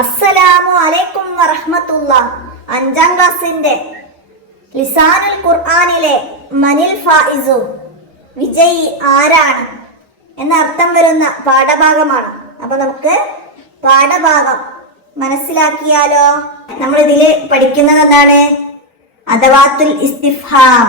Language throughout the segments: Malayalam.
അസ്സലാമു അലൈക്കും വറഹ്മത്തുള്ളാഹ്. 5ാം ക്ലാസ്സിന്റെ ലിസാനുൽ ഖുർആനിലെ മനിൽ ഫായിസു, വിജയി ആരാണ് എന്നർത്ഥം വരുന്ന പാഠഭാഗമാണ്. അപ്പൊ നമുക്ക് പാഠഭാഗം മനസ്സിലാക്കിയാലോ? നമ്മൾ ഇതില് പഠിക്കുന്നത് എന്താണ്? അദവാത്തുൽ ഇസ്തിഫ്ഹാം.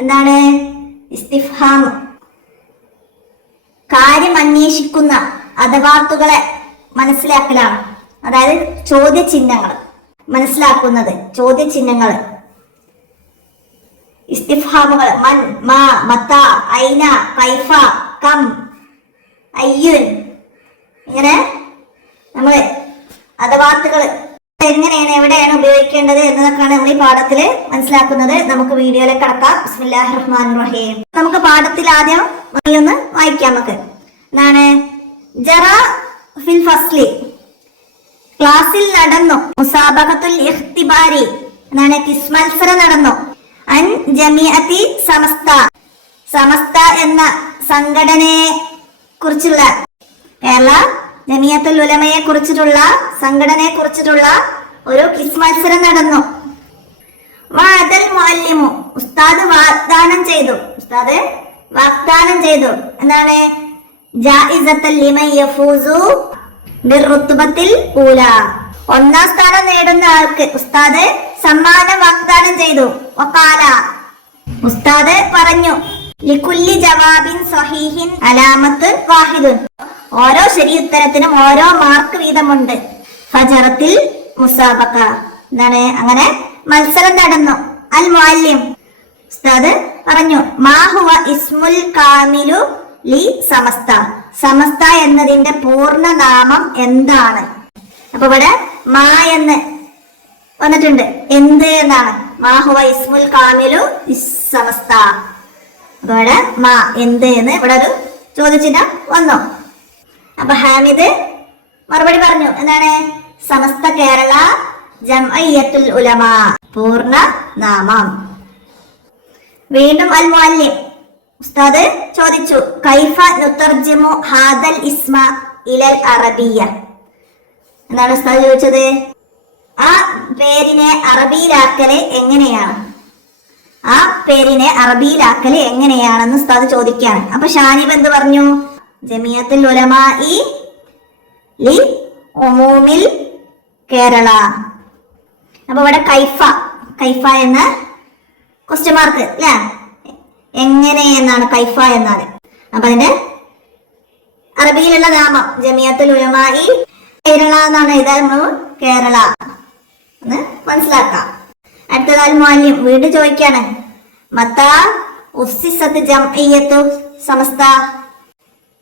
എന്താണ് ഇസ്തിഫ്ഹാം? കാര്യം അന്വേഷിക്കുന്ന അദവാത്തുകളെ മനസ്സിലാക്കലാണ്. അതായത് ചോദ്യചിഹ്നങ്ങൾ മനസ്സിലാക്കുന്നത്. ചോദ്യചിഹ്നങ്ങൾ, ഇസ്തിഫ്ഹാമുകൾ, മൻ, മാ, മത, ഐന, കൈഫ, കം, അയ്യുൻ, ഇങ്ങനെ നമ്മള് അദവാത്തുകൾ എങ്ങനെയാണ്, എവിടെയാണ് ഉപയോഗിക്കേണ്ടത് എന്നതൊക്കെയാണ് നമ്മൾ ഈ പാഠത്തിൽ മനസ്സിലാക്കുന്നത്. നമുക്ക് വീഡിയോയിലേക്ക് കടക്കാം. ബിസ്മില്ലാഹിർ റഹ്മാനിർ റഹീം. നമുക്ക് പാഠത്തിൽ ആദ്യം ഒന്ന് വായിക്കാം. നമുക്ക് എന്താണ്? ജറ ഫിൽ ഫസ്ലി, ക്ലാസ്സിൽ നടന്നു. മുസാബഖത്തുൽ ഇഖ്തിബാരി, എന്താണ്? ക്വിസ് മത്സരം നടന്നു. അൻ ജമിഅത്തി സമസ്ത, സമസ്ത എന്ന സംഘടനയെ കുറിച്ചുള്ള, കേരള ജമിയത്തുൽ ഉലമയെ കുറിച്ചിട്ടുള്ള സംഘടനയെ കുറിച്ചിട്ടുള്ള ഒരു ക്വിസ് മത്സരം നടന്നു. വഅദൽ മുഅല്ലിമു, ഉസ്താദ് വാഗ്ദാനം ചെയ്തു. ഉസ്താദ് വാഗ്ദാനം ചെയ്തു. എന്താണ്? ജായിസത്തൽ ലിമൻ യഫൂസു ബിർറുത്ബത്തിൽ ഊല, 1ാം സ്ഥാനം നേടുന്ന ആൾക്ക് ഉസ്താദ് സമ്മാനം വാഗ്ദാനം ചെയ്തു. വഖാല, ഉസ്താദ് പറഞ്ഞു, ലികുല്ലി ജവാബിൻ സ്വഹീഹിൻ അലാമത്ത് വാഹിദുൻ, ഓരോ ശരി ഉത്തരത്തിനും ഓരോ മാർക്ക് വീതമുണ്ട്. ഫജറത്തിൽ മുസാബഖ, എന്താണ്? അങ്ങനെ മത്സരം നടന്നു. അൽ മുഅല്ലിം, ഉസ്താദ് പറഞ്ഞു, മാ ഹുവ ഇസ്മുൽ കാമിലു ലി സമസ്ത, സമസ്ത എന്നതിന്റെ പൂർണ്ണ നാമം എന്താണ്? അപ്പൊ ഇവിടെ മാ എന്ന് വന്നിട്ടുണ്ട്, എന്ത് എന്നാണ്. മാ ഹുവ ഇസ്മുൽ കാമിലു സമസ്ത. അപ്പൊ ഇവിടെ മാ, എന്ത് എന്ന് ഇവിടെ ഒരു ചോദിച്ചിട്ട് വന്നു. അപ്പൊ ഹാമിദ് മറുപടി പറഞ്ഞു. എന്താണ്? സമസ്ത കേരള ജംഇയ്യത്തുൽ ഉലമ, പൂർണ്ണ നാമം. വീണ്ടും അൽ മുഅല്ലിം, ഉസ്താദ് ചോദിച്ചു, കൈഫ നുതർജിമു ഹാദൽ ഇസ്മ ഇലൽ അറബിയ്യ, എന്താണ് ഉസ്താദ് ചോദിച്ചത്? ആ പേരിനെ അറബിയിലാക്കല് എങ്ങനെയാണ്? ആ പേരിനെ അറബിയിലാക്കല് എങ്ങനെയാണെന്ന് ഉസ്താദ് ചോദിക്കുകയാണ്. അപ്പൊ ഷാനിബ് എന്ത് പറഞ്ഞു? ജമിയത്തുൽ ഉലമാഇ ലി ഉമൂമിൽ കേരള. അപ്പൊ ഇവിടെ കൈഫ, കൈഫ എന്ന ക്വസ്റ്റ്യൻ മാർക്ക് അല്ലേ? എങ്ങനെ എന്നാണ് കൈഫ എന്നാണ്. അപ്പൊ അതിന്റെ അറബിയിലുള്ള നാമം ജമിയത്തുൽ ഉലമാഇ കേരള എന്നാണ്. ഇതായിരുന്നു കേരള എന്ന് മനസ്സിലാക്കാം. അടുത്തത് അൽ മുഅല്ലിം വീണ്ടും ചോദിക്കാണ്, മത്താ ഉസ്സിസത്ത് ജംഇയ്യത്തു സമസ്ത.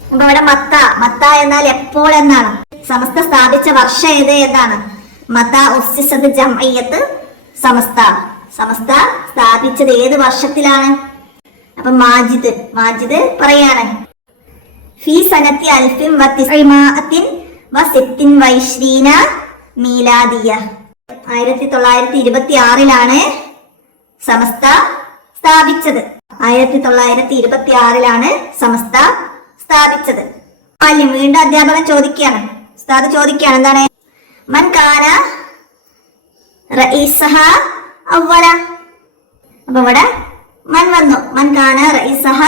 അപ്പൊ ഇവിടെ മത്ത, മത്ത എന്നാൽ എപ്പോൾ എന്നാണ്. സമസ്ത സ്ഥാപിച്ച വർഷം ഏത് എന്നാണ്. മത്താ ഉസ്സിസത്ത് ജംഇയ്യത്ത് സമസ്ത, സമസ്ത സ്ഥാപിച്ചത് ഏത് വർഷത്തിലാണ്? അപ്പൊ മാജിദ്, മാജിദ് പറയാണ്, ഫീ സനത്തി അൽഫിൻ വതിസ്ഇമാഅത്തിൻ വസിത്തിൻ വഇശ്രീന മീലാദിയ, 1926 സമസ്ത സ്ഥാപിച്ചത്. 1926 സമസ്ത സ്ഥാപിച്ചത്. വീണ്ടും അധ്യാപകൻ ചോദിക്കുകയാണ്, ഉസ്താദ് ചോദിക്കുകയാണ്, എന്താണ്? മൻ കാന റഈസഹ അവ്വല. അപ്പൊ ഇവിടെ മൻ വന്നു. മൻ കാന റഈസഹ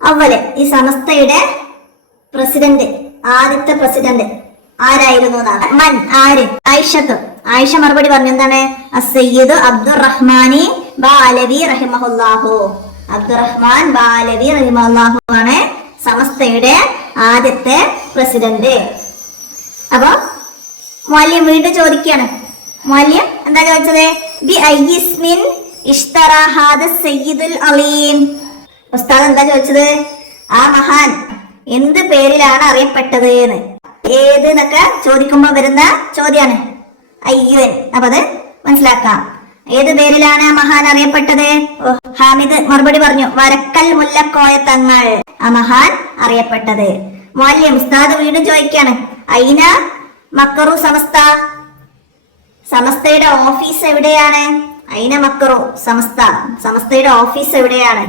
അവ്വല്, ഈ സമസ്തയുടെ പ്രസിഡന്റ്, ആദ്യത്തെ പ്രസിഡന്റ് ആരായിരുന്നു എന്നാണ്. മൻ, ആര്? ആയിഷത്ത്. ആയിഷ മറുപടി പറഞ്ഞു. എന്താണ്? അസ്സയ്യിദ് അബ്ദുറഹ്മാനി ബാലവി റഹിമഹുല്ലാഹു, അബ്ദുറഹ്മാൻ ബാലവി റഹിമഹുല്ലാഹു ആണ് സമസ്തയുടെ ആദ്യത്തെ പ്രസിഡന്റ്. അപ്പൊ മുഅല്ലിം വീണ്ടും ചോദിക്കുകയാണ്. മുഅല്ലിം എന്താ ചോദിച്ചത്? ബി അയ്യിസ്മിൻ ഇഷ്തറ ഹാദ സയ്യിദുൽ അലീം. ഉസ്താദ് എന്താ ചോദിച്ചത്? ആ മഹാൻ എന്ത് പേരിലാണ് അറിയപ്പെട്ടത് എന്ന്. ഏത് എന്നൊക്കെ ചോദിക്കുമ്പോൾ വരുന്ന ചോദ്യാണ് അയ്യുൻ. അപ്പൊ അത് മനസ്സിലാക്കാം. ഏത് പേരിലാണ് ആ മഹാൻ അറിയപ്പെട്ടത്? ഹാമിദ് മറുപടി പറഞ്ഞു, വരക്കൽ മുല്ലക്കോയ തങ്ങൾ, ആ മഹാൻ അറിയപ്പെട്ടത്. മുഅല്ലിം, ഉസ്താദ് വീണ്ടും ചോദിക്കാണ്, ഐന മക്കറു സമസ്ത, സമസ്തയുടെ ഓഫീസ് എവിടെയാണ്? ഐന മക്കറു സമസ്ത, സമസ്തയുടെ ഓഫീസ് എവിടെയാണ്?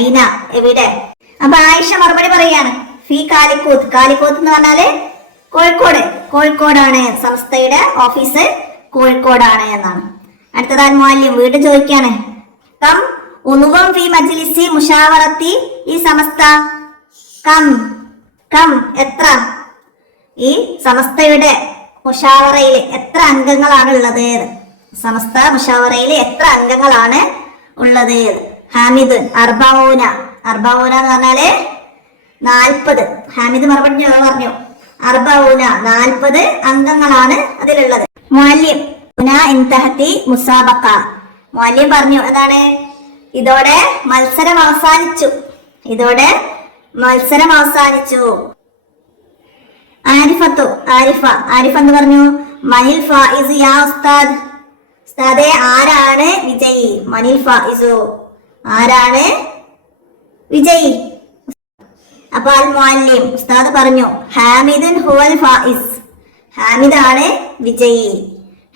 ഐന, എവിടെ? അപ്പൊ ആയിഷ മറുപടി പറയാണ്, ഫി കാലിക്കൂത്ത്. കാലിക്കൂത്ത് എന്ന് പറഞ്ഞാല് കോഴിക്കോട്. കോഴിക്കോടാണ്. സമസ്തയുടെ ഓഫീസ് കോഴിക്കോടാണ് എന്നാണ്. അടുത്തതാൽ മുഅല്ലിം വീണ്ടും ചോദിക്കാണ്. കം ഉനുവം ഫി മജ്ലിസി മുഷാവറത്തി ഈ സമസ്ത. കം കം എത്ര? ഈ സമസ്തയുടെ മുഷാവറയിൽ എത്ര അംഗങ്ങളാണ് ഉള്ളത്? സമസ്ത മുഷാവറയിൽ എത്ര അംഗങ്ങളാണ് ഉള്ളത്? ഹാമിദ് അർബഊന. അർബഊന എന്ന് പറഞ്ഞാല് 40. ഹാമിദ് മറുപടി പറഞ്ഞു അർബഊന 40 അംഗങ്ങളാണ് അതിലുള്ളത്. മുഅല്ലിം ഇൻതഹത്തി മുസാബഖ. മുഅല്ലിം പറഞ്ഞു എന്താണ്? ഇതോടെ മത്സരം അവസാനിച്ചു. ഇതോടെ മത്സരം അവസാനിച്ചു. ആരിഫത്തു ആരിഫ. ആരിഫ എന്ന് പറഞ്ഞു മനിൽ ഫായിസ് യാ ഉസ്താദ്. ഉസ്താദെ ആരാണ് വിജയി? മനിൽ ഫായിസു ആരാണ് വിജയി? അപ്പോൾ അൽ മുഅല്ലിം ഉസ്താദ് പറഞ്ഞു ഹാമിദുൻ ഹുവൽ ഫായിസ്. ഹാമിദാണ് വിജയി.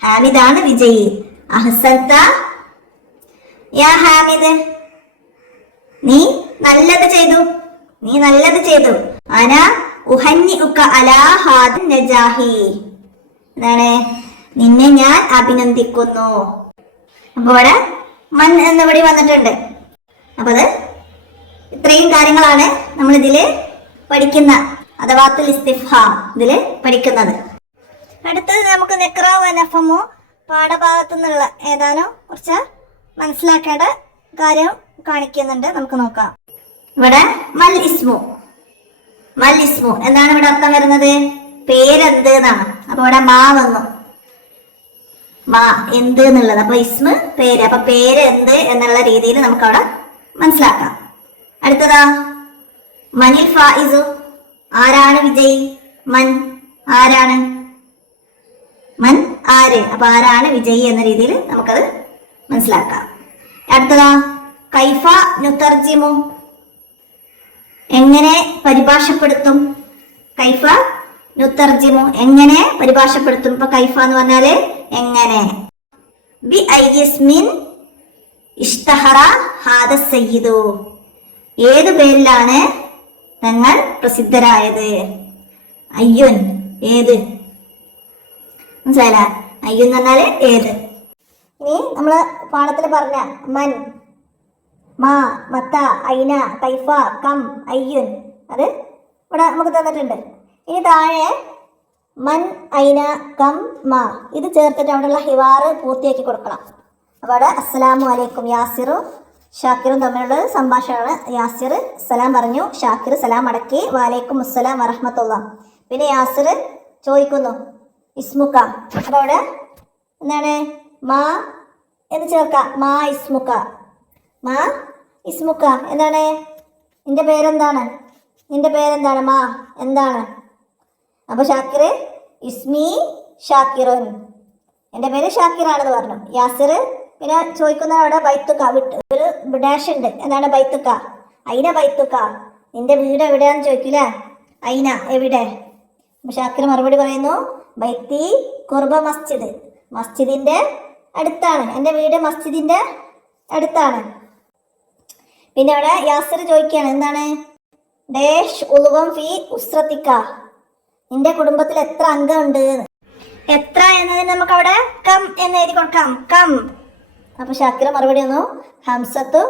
ഹാമിദാണ് വിജയി. അഹ്സൻത യാ ഹാമിദ്. നീ നല്ലത് ചെയ്തു. നീ നല്ലത് ചെയ്തു. അന ഉഹന്നിഉക അലാ ഹാദ നജാഹി. എന്താണ്? നിന്നെ ഞാൻ അഭിനന്ദിക്കുന്നു. അപ്പൊ ഇവിടെ മൻ എന്നിവിടെ വന്നിട്ടുണ്ട്. അപ്പൊ അത് ഇത്രയും കാര്യങ്ങളാണ് നമ്മൾ ഇതില് പഠിക്കുന്ന അദവാത്തുൽ ഇസ്തിഫ്ഹാം ഇതില് പഠിക്കുന്നത്. അടുത്തത് നമുക്ക് നിക്റ വ നഫ്ഹമു പാഠഭാഗത്തു നിന്നുള്ള ഏതാനും കുറച്ച് മനസ്സിലാക്കേണ്ട കാര്യം കാണിക്കുന്നുണ്ട്. നമുക്ക് നോക്കാം. ഇവിടെ മൽ ഇസ്മു. മൽ ഇസ്മു എന്താണ് ഇവിടെ അർത്ഥം വരുന്നത്? പേരെന്ത് എന്നാണ്. അപ്പൊ ഇവിടെ മാ വന്നു. മാ എന്ത് എന്നുള്ളത്. അപ്പൊ ഇസ്മ പേര്. അപ്പൊ പേര് എന്ത് എന്നുള്ള രീതിയിൽ നമുക്ക് അവിടെ മനസ്സിലാക്കാം. അടുത്തതാ മനിൽ ഫായിസു. ആരാണ് വിജയി? മൻ ആരാണ്? മൻ ആര്. അപ്പൊ ആരാണ് വിജയി എന്ന രീതിയിൽ നമുക്കത് മനസ്സിലാക്കാം. അടുത്തതാ കൈഫ നുതർജിമു. എങ്ങനെ പരിഭാഷപ്പെടുത്തും? കൈഫ നുതർജിമു എങ്ങനെ പരിഭാഷപ്പെടുത്തും? ഇപ്പൊ കൈഫ എന്ന് പറഞ്ഞാല് എങ്ങനെ. ബി ഐസ്മിൻ ഇഷ്തഹറ ഹാദ സയ്യിദു. ഏതു പേരിലാണ് തങ്ങൾ പ്രസിദ്ധരായത്? അയ്യുൻ ഏത്. മനസ്സിലായില്ല? അയ്യുൻ എന്ന് പറഞ്ഞാല് ഏത്. ഇനി നമ്മള് പാഠത്തിൽ പറഞ്ഞ മൻ, മാ, മത്ത, ഐന, കൈഫ, കം, അയ്യുൻ അത് ഇവിടെ നമുക്ക് തന്നിട്ടുണ്ട്. ഇനി താഴെ മൻ, ഐന, കം, മാ ഇത് ചേർത്തിട്ട് അവിടെയുള്ള ഹിവാറ് പൂർത്തിയാക്കി കൊടുക്കണം. അപ്പോൾ അവിടെ അസ്സലാമു അലൈക്കും യാസിറും ഷാക്കിറും തമ്മിലുള്ള സംഭാഷണമാണ്. യാസിർ സലാം പറഞ്ഞു, ഷാക്കിർ സലാം അടക്കി. വലൈക്കും അസ്സലാം വറഹ്മത്തുള്ളാഹ്. പിന്നെ യാസിർ ചോദിക്കുന്നു ഇസ്മുക്ക. അപ്പോൾ അവിടെ എന്താണ്? മാ എന്ന് ചേർക്കാം. മാ ഇസ്മുക്ക. മാ ഇസ്മുക്ക എന്താണ്? നിന്റെ പേരെന്താണ്? നിന്റെ പേരെന്താണ്? മാ എന്താണ്? അപ്പൊ ഷാക്കിർ ഇസ്മി ഷാക്കിറുൻ. എൻ്റെ പേര് ഷാക്കിറാണെന്ന് പറഞ്ഞു. യാസിർ പിന്നെ ചോദിക്കുന്ന അവിടെ ബൈത്തുക്ക വിട്ട് ഒരു ഡാഷ് ഉണ്ട്. എന്താണ് ബൈത്തുക്ക? അയിന ബൈത്തുക്ക. നിന്റെ വീട് എവിടെയാന്ന് ചോദിക്കില്ല. അയിന എവിടെ? ഷാക്കിർ മറുപടി പറയുന്നു ബൈത്തി കുർബ മസ്ജിദ്. മസ്ജിദിന്റെ അടുത്താണ്. എൻ്റെ വീട് മസ്ജിദിന്റെ അടുത്താണ്. പിന്നെ അവിടെ യാസിർ ചോദിക്കുകയാണ് എന്താണ്? ഡേഷ് ഉളുവം ഫി ഉസ്രത്തിക്ക. നിന്റെ കുടുംബത്തിൽ എത്ര അംഗം ഉണ്ട്? എത്ര എന്നതിന് നമുക്ക് അവിടെ കം എന്ന് എഴുതി കൊടുക്കാം. കം. അപ്പൊ ഷാക്കിർ മറുപടി വന്നു ഹംസത്തു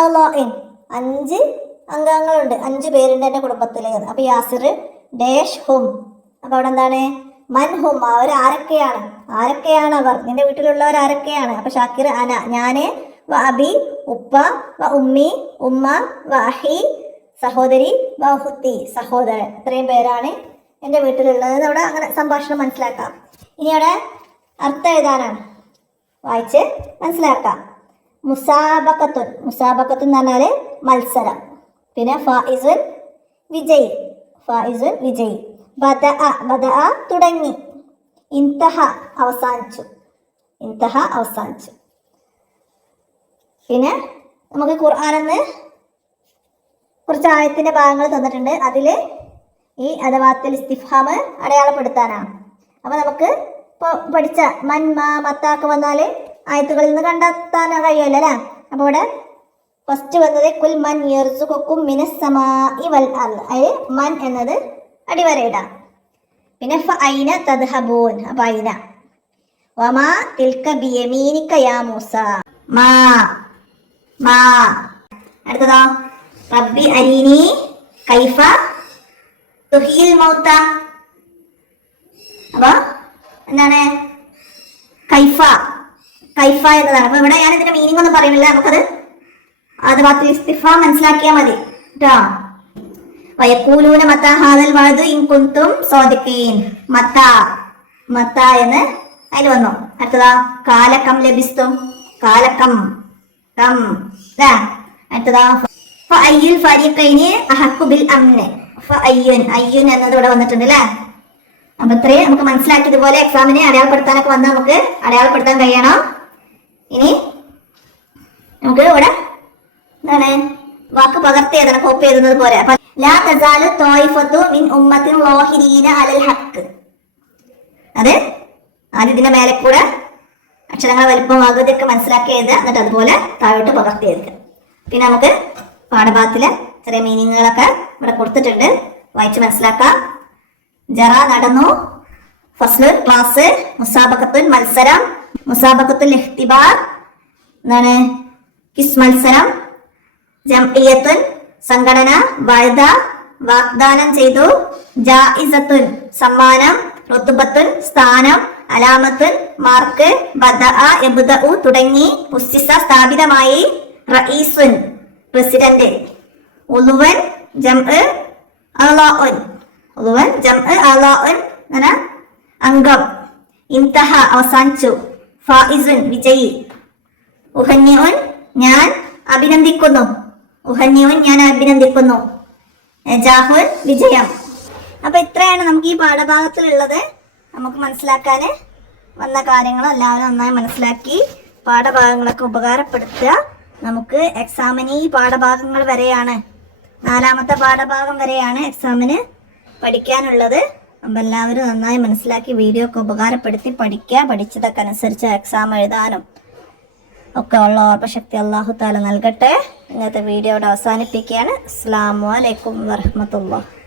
അള്ളാഇൻ. 5 അംഗങ്ങളുണ്ട്, 5 പേരുണ്ട് എൻ്റെ കുടുംബത്തില്. അപ്പൊ യാസിർ ഡേഷ് ഹും. അപ്പൊ അവിടെ എന്താണ്? മൻ ഹും. അവർ ആരൊക്കെയാണ്? ആരൊക്കെയാണ് അവർ? നിന്റെ വീട്ടിലുള്ളവർ ആരൊക്കെയാണ്? അപ്പൊ ഷാക്കിർ അന ഞാന്, വ അബി ഉപ്പ, വ ഉമ്മി ഉമ്മ, വ അഹി സഹോദരി, വ ഉഖ്തി സഹോദരൻ. ഇത്രയും പേരാണ് എൻ്റെ വീട്ടിലുള്ളത്. അവിടെ അങ്ങനെ സംഭാഷണം മനസ്സിലാക്കാം. ഇനി അവിടെ അർത്ഥം എഴുതാനാണ്. വായിച്ച് മനസ്സിലാക്കാം. മുസാബക്കത്തുൻ. മുസാബക്കത്തുൻ എന്ന് പറഞ്ഞാല് മത്സരം. പിന്നെ ഫായിസുൻ വിജയ്. ഫായിസുൻ വിജയ്. ബദഅ. ബദഅ തുടങ്ങി. ഇൻതഹ അവസാനിച്ചു. ഇൻതഹ അവസാനിച്ചു. പിന്നെ നമുക്ക് ഖുർആനിന്ന് കുറച്ച് ആയത്തിന്റെ ഭാഗങ്ങൾ തന്നിട്ടുണ്ട്. അതില് ഈ അദവാത്തുൽ ഇസ്തിഫ്ഹാം അടയാളപ്പെടുത്താനാണ്. അപ്പൊ നമുക്ക് ഇപ്പോൾ പഠിച്ച മൻ, മാ, മത്താക്ക് വന്നാല് ആയത്തുകളിൽ നിന്ന് കണ്ടെത്താൻ കഴിയുമല്ലോ അല്ലേ? അപ്പൊ ഇവിടെ ഫസ്റ്റ് വന്നത് കുൽ മൻ യർസുഖുക്കും മിനസ് സമാഇ വൽ അർദ്. അതിൽ മൻ എന്നത് അടിവരയിടാം. പിന്നെ ഫഅൈന തദ്ഹബൂൻ, അപ്പൊ ഐന. വമാ തിൽക ബിയമീനിക യാ മൂസ, മാ മാ. അടുത്തതോ റബ്ബി അരീനി കൈഫ തുഹിയിൽ മൗത. അപ്പൊ എന്താണ് കൈഫ, കൈഫ എന്നതാണ്. അപ്പൊ ഇവിടെ ഞാൻ ഇതിന്റെ മീനിങ് ഒന്നും പറയുന്നില്ല, നമുക്കത് അത് ഇസ്തിഫാം മനസ്സിലാക്കിയാൽ മതി കേട്ടോ. വയഖൂലൂന മത്താ ഹാദൽ വഅദു ഇൻ കുൻതും സാദിഖീൻ. മത്താ, മത്താ എന്ന് അതിൽ വന്നു. അടുത്തതാ കാലകം ലബിസ്തും, കാലകം കം. അടുത്തതാ ഫഅയ്യുൽ ഫരീഖൈനി അഹഖു ബിൽ അംന്. ഫഅയ്യുൻ, അയ്യുൻ എന്നത് ഇവിടെ വന്നിട്ടുണ്ട് അല്ലേ. അപ്പൊ ഇത്രയും നമുക്ക് മനസ്സിലാക്കി. ഇതുപോലെ എക്സാമിന് അടയാളപ്പെടുത്താനൊക്കെ വന്ന് നമുക്ക് അടയാളപ്പെടുത്താൻ കഴിയണം. ഇനി നമുക്ക് ഇവിടെ എന്താണ് വാക്ക് പകർത്തി എഴുതണം, കോപ്പി എഴുതുന്നത് പോലെ. അപ്പൊ ലാ തസാലു ത്വായിഫത്തു മിൻ ഉമ്മത്തിൻ ളാഹിരീന അലൽ ഹഖ്. അത് ആദ്യം ഇതിന്റെ മേലെ കൂടെ അക്ഷരങ്ങളെ വലിപ്പം ആകൃതിയൊക്കെ മനസ്സിലാക്കി എഴുതുക, എന്നിട്ട് അതുപോലെ താഴോട്ട് പകർത്തി എഴുതുക. പിന്നെ നമുക്ക് പാഠഭാഗത്തിലെ ചെറിയ മീനിങ്ങുകളൊക്കെ ഇവിടെ കൊടുത്തിട്ടുണ്ട്, വായിച്ച് മനസ്സിലാക്കാം. ജറ നടന്നു, ഫസ്ല് ക്ലാസ്, മുസാബഖത്തുൻ മത്സരം, മുസാബഖത്തുൽ ഇഖ്തിബാർ എന്താണ് കിസ് മത്സരം, ജംഇയ്യത്തുൻ സംഘടന, വഅദ വാഗ്ദാനം ചെയ്തു, ജായിസത്തുൻ സമ്മാനം, റുത്ബത്തുൻ സ്ഥാനം, അലാമത്തുൻ മാർക്ക്, ബദഅ യബ്ദഉ തുടങ്ങി, ഉസ്സിസ സ്ഥാപിതമായി, റഈസുൻ പ്രസിഡന്റ്, ഉളുവൻ ജംഅ് അളാഉൻ, ഉളുവൻ ജംഅ് അളാഉൻ എന്ന അംഗം, ഇൻതഹ അവസാനിച്ചു, ഫായിസുൻ വിജയി, ഉഹന്നിഉൻ ഞാൻ അഭിനന്ദിക്കുന്നു, ഉഹന്നിഉൻ ഞാൻ അഭിനന്ദിക്കുന്നു, നജാഹുൻ വിജയം. അപ്പൊ ഇത്രയാണ് നമുക്ക് ഈ പാഠഭാഗത്തിലുള്ളത്. നമുക്ക് മനസ്സിലാക്കാൻ വന്ന കാര്യങ്ങൾ എല്ലാവരും നന്നായി മനസ്സിലാക്കി പാഠഭാഗങ്ങളൊക്കെ ഉപകാരപ്പെടുത്തുക. നമുക്ക് എക്സാമിന് ഈ പാഠഭാഗങ്ങൾ വരെയാണ്, 4ാമത്തെ പാഠഭാഗം വരെയാണ് എക്സാമിന് പഠിക്കാനുള്ളത്. അപ്പം എല്ലാവരും നന്നായി മനസ്സിലാക്കി വീഡിയോ ഒക്കെ ഉപകാരപ്പെടുത്തി പഠിക്കുക. പഠിച്ചതൊക്കെ അനുസരിച്ച് എക്സാം എഴുതാനും ഒക്കെ ഉള്ള ഓർമ്മശക്തി അല്ലാഹു തആല നൽകട്ടെ. ഇന്നത്തെ വീഡിയോ ഇവിടെ അവസാനിപ്പിക്കുകയാണ്. അസ്സലാമു അലൈക്കും വറഹ്മത്തുള്ളാഹി.